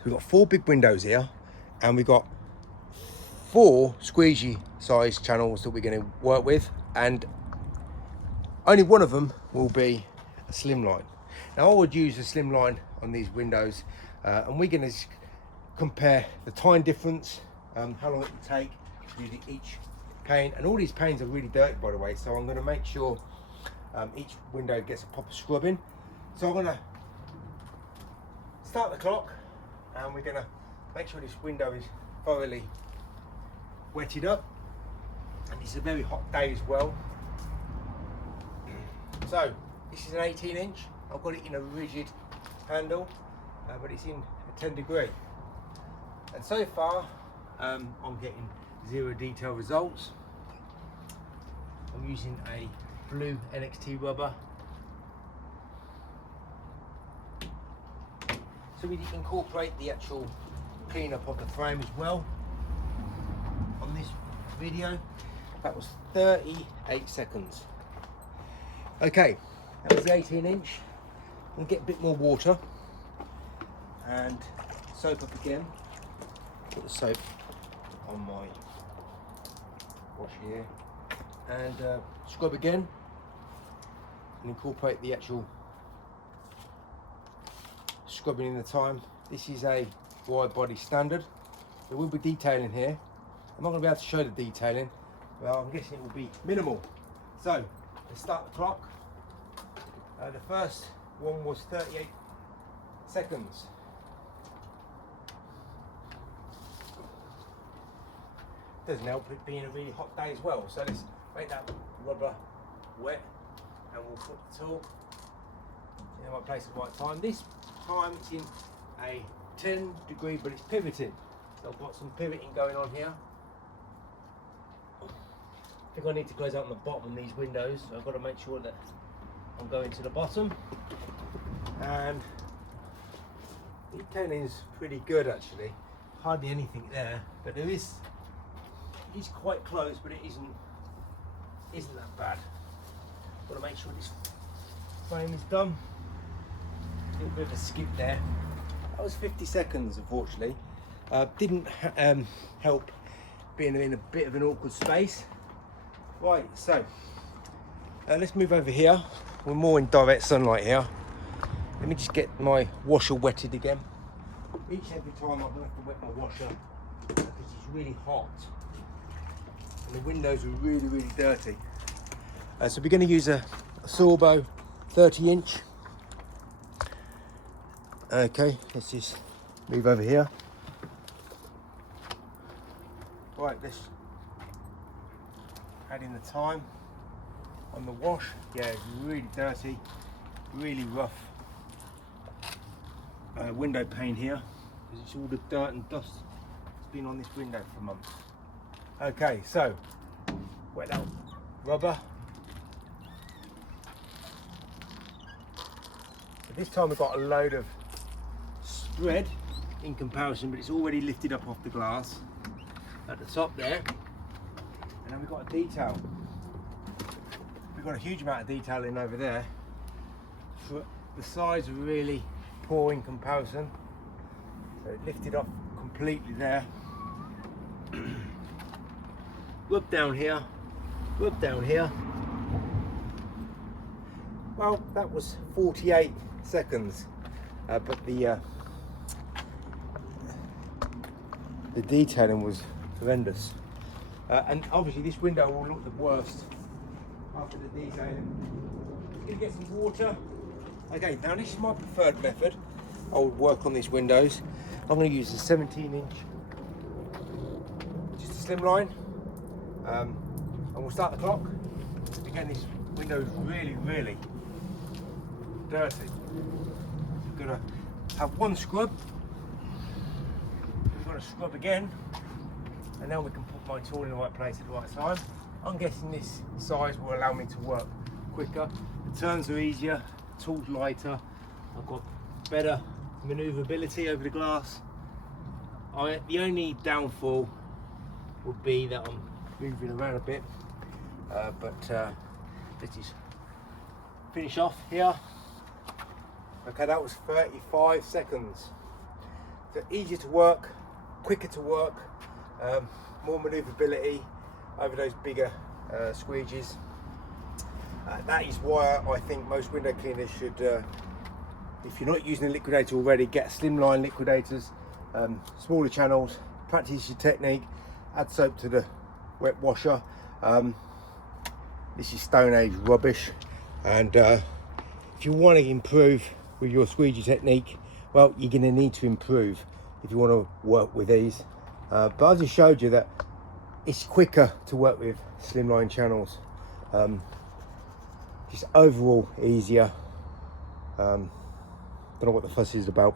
So we've got 4 big windows here, and we've got 4 squeegee size channels that we're going to work with, and only one of them will be a slimline. Now I would use a slimline on these windows, and we're going to compare the time difference, how long it will take to do each pane, and all these panes are really dirty, by the way, so I'm going to make sure each window gets a proper scrubbing. So I'm going to start the clock, and we're going to make sure this window is thoroughly wetted up, and it's a very hot day as well. So this is an 18-inch. I've got it in a rigid handle, but it's in a 10 degree, and so far I'm getting 0 detail results. I'm using a blue NXT rubber. So we incorporate the actual cleanup of the frame as well on this video. That was 38 seconds. Okay, that was the 18-inch. I'll get a bit more water and soap up again. Put the soap on my wash here, and scrub again and incorporate the actual scrubbing in the time. This is a wide body standard. There will be detailing here. I'm not going to be able to show the detailing, but I'm guessing it will be minimal. So let's start the clock. The first one was 38 seconds. Doesn't help it being a really hot day as well. So let's make that rubber wet, and we'll put the tool in the right place at the right time. This time it's in a 10 degree, but it's pivoting. So I've got some pivoting going on here. I think I need to close out on the bottom of these windows, so I've got to make sure that I'm going to the bottom. And the detailing is pretty good actually. Hardly anything there, but it's quite close, but it isn't that bad. Got to make sure this frame is done. A little bit of a skip there. That was 50 seconds, unfortunately. Didn't help being in a bit of an awkward space. Right, so let's move over here. We're more in direct sunlight here. Let me just get my washer wetted again. Each and every time I'm going to have to wet my washer because it's really hot and the windows are really, really dirty. So we're going to use a Sorbo 30-inch. Okay, let's just move over here. Right, let's add in the time on the wash. Yeah, it's really dirty, really rough window pane here, because it's all the dirt and dust that's been on this window for months. Okay, so wet out rubber. So this time we've got a load of spread in comparison, but it's already lifted up off the glass at the top there. And then we've got a detail. We've got a huge amount of detailing over there. The sides are really poor in comparison. So it lifted up completely there. Rub down here, rub down here. Well, that was 48 seconds, but the detailing was horrendous. And obviously this window will look the worst after the detailing. Just gonna get some water. Okay, now this is my preferred method. I would work on these windows. I'm going to use a 17-inch, just a slim line, and we'll start the clock. Again, this window is really, really dirty. We've got to have one scrub. We've got to scrub again, and now we can put my tool in the right place at the right time. I'm guessing this size will allow me to work quicker. The turns are easier, the tool's lighter. I've got better manoeuvrability over the glass. The only downfall would be that I'm moving around a bit, but let's just finish off here. Okay, that was 35 seconds. So easier to work, quicker to work, more manoeuvrability over those bigger squeegees. That is why I think most window cleaners should, if you're not using a liquidator already, get slimline liquidators, smaller channels, practice your technique, add soap to the wet washer. This is Stone Age rubbish, and if you want to improve with your squeegee technique, well, you're going to need to improve if you want to work with these. But I just showed you that it's quicker to work with slimline channels, just overall easier. Don't know what the fuss is about.